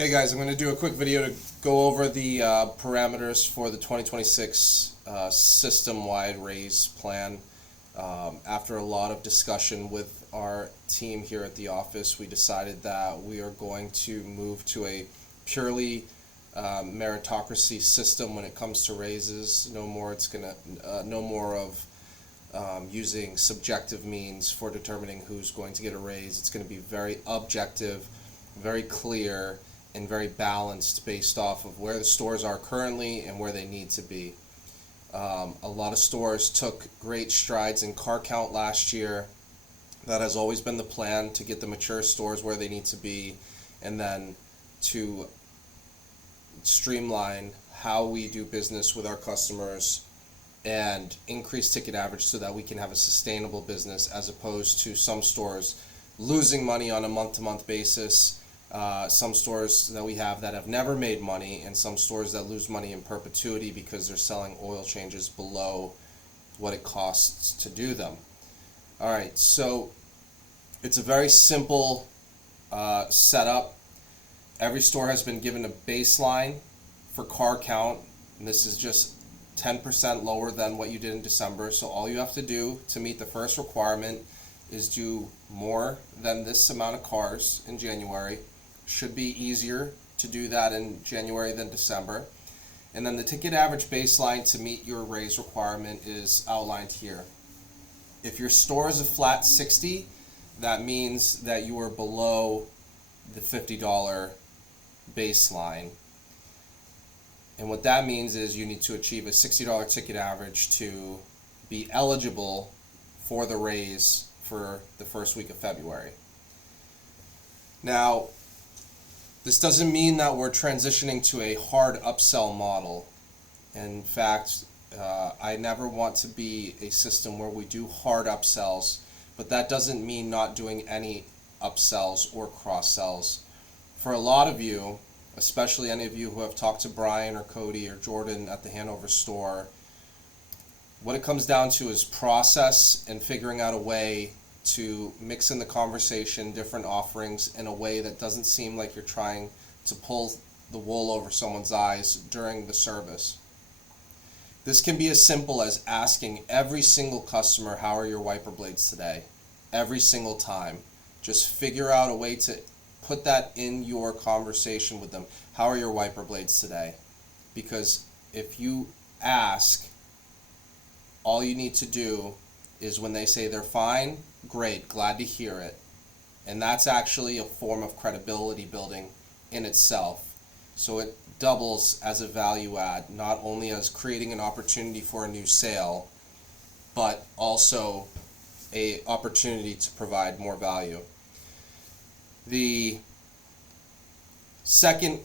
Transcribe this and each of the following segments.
Hey guys, I'm going to do a quick video to go over the parameters for the 2026 system-wide raise plan. After a lot of discussion with our team here at the office, we decided that we are going to move to a purely meritocracy system when it comes to raises. No more of using subjective means for determining who's going to get a raise. It's going to be very objective, very clear, and very balanced based off of where the stores are currently and where they need to be. A lot of stores took great strides in car count last year. That has always been the plan, to get the mature stores where they need to be, and then to streamline how we do business with our customers and increase ticket average so that we can have a sustainable business, as opposed to some stores losing money on a month-to-month basis. Some stores that we have that have never made money, and some stores that lose money in perpetuity because they're selling oil changes below what it costs to do them. Alright, so it's a very simple setup. Every store has been given a baseline for car count, and this is just 10% lower than what you did in December. So all you have to do to meet the first requirement is do more than this amount of cars in January. Should be easier to do that in January than December. And then the ticket average baseline to meet your raise requirement is outlined here. If your store is a flat 60, that means that you are below the $50 baseline. And what that means is you need to achieve a $60 ticket average to be eligible for the raise for the first week of February. Now, this doesn't mean that we're transitioning to a hard upsell model. In fact, I never want to be a system where we do hard upsells, but that doesn't mean not doing any upsells or cross-sells. For a lot of you, especially any of you who have talked to Brian or Cody or Jordan at the Hanover store, what it comes down to is process and figuring out a way to mix in the conversation, different offerings, in a way that doesn't seem like you're trying to pull the wool over someone's eyes during the service. This can be as simple as asking every single customer, how are your wiper blades today? Every single time. Just figure out a way to put that in your conversation with them. How are your wiper blades today? Because if you ask, all you need to do is, when they say they're fine, great, glad to hear it. And that's actually a form of credibility building in itself. So it doubles as a value add, not only as creating an opportunity for a new sale, but also an opportunity to provide more value. The second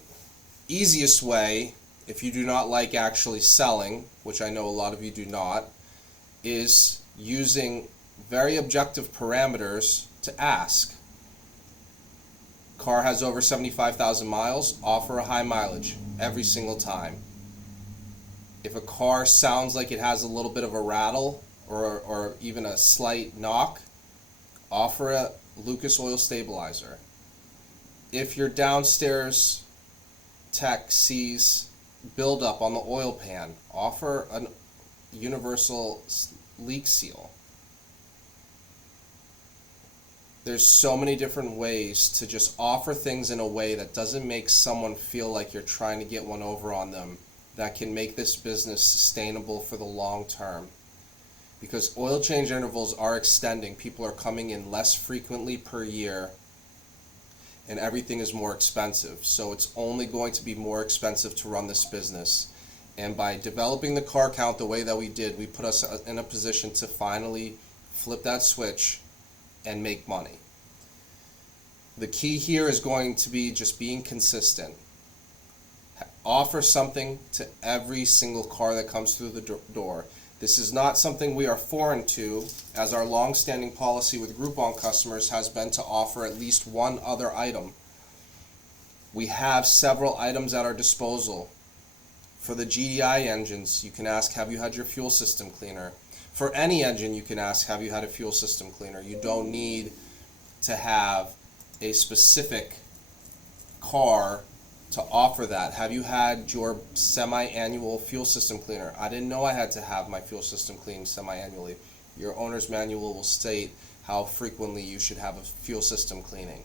easiest way, if you do not like actually selling, which I know a lot of you do not, is using very objective parameters to ask. Car has over 75,000 miles, offer a high mileage every single time. If a car sounds like it has a little bit of a rattle or even a slight knock, offer a Lucas Oil Stabilizer. If your downstairs tech sees buildup on the oil pan, offer a universal leak seal. There's so many different ways to just offer things in a way that doesn't make someone feel like you're trying to get one over on them, that can make this business sustainable for the long term. Because oil change intervals are extending, people are coming in less frequently per year, and everything is more expensive. So it's only going to be more expensive to run this business. And by developing the car count the way that we did, we put us in a position to finally flip that switch and make money. The key here is going to be just being consistent. Offer something to every single car that comes through the door. This is not something we are foreign to, as our long-standing policy with Groupon customers has been to offer at least one other item. We have several items at our disposal. For the GDI engines, you can ask, have you had your fuel system cleaner? For any engine, you can ask, have you had a fuel system cleaner? You don't need to have a specific car to offer that. Have you had your semi-annual fuel system cleaner? I didn't know I had to have my fuel system cleaned semi-annually. Your owner's manual will state how frequently you should have a fuel system cleaning.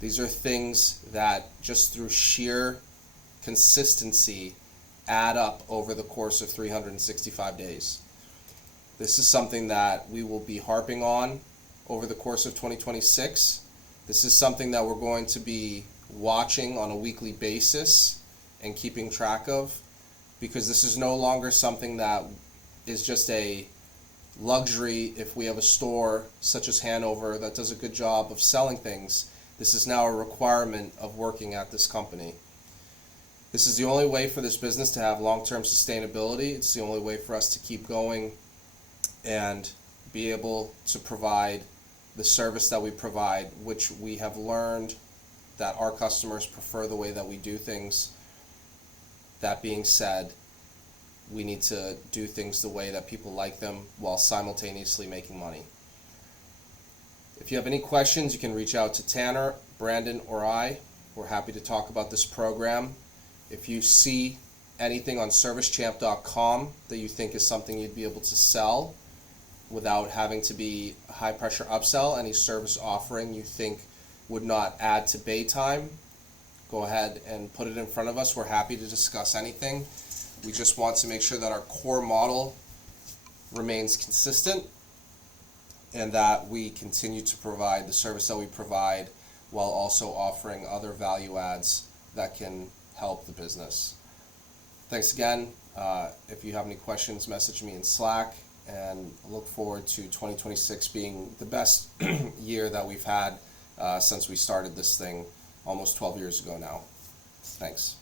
These are things that just through sheer consistency add up over the course of 365 days. This is something that we will be harping on over the course of 2026. This is something that we're going to be watching on a weekly basis and keeping track of, because this is no longer something that is just a luxury if we have a store such as Hanover that does a good job of selling things. This is now a requirement of working at this company. This is the only way for this business to have long-term sustainability. It's the only way for us to keep going and be able to provide the service that we provide, which we have learned that our customers prefer the way that we do things. That being said, we need to do things the way that people like them while simultaneously making money. If you have any questions, you can reach out to Tanner, Brandon, or I. We're happy to talk about this program. If you see anything on ServiceChamp.com that you think is something you'd be able to sell without having to be a high pressure upsell, any service offering you think would not add to bay time, go ahead and put it in front of us. We're happy to discuss anything. We just want to make sure that our core model remains consistent and that we continue to provide the service that we provide while also offering other value adds that can help the business. Thanks again. If you have any questions, message me in Slack, and I look forward to 2026 being the best year that we've had since we started this thing almost 12 years ago now. Thanks.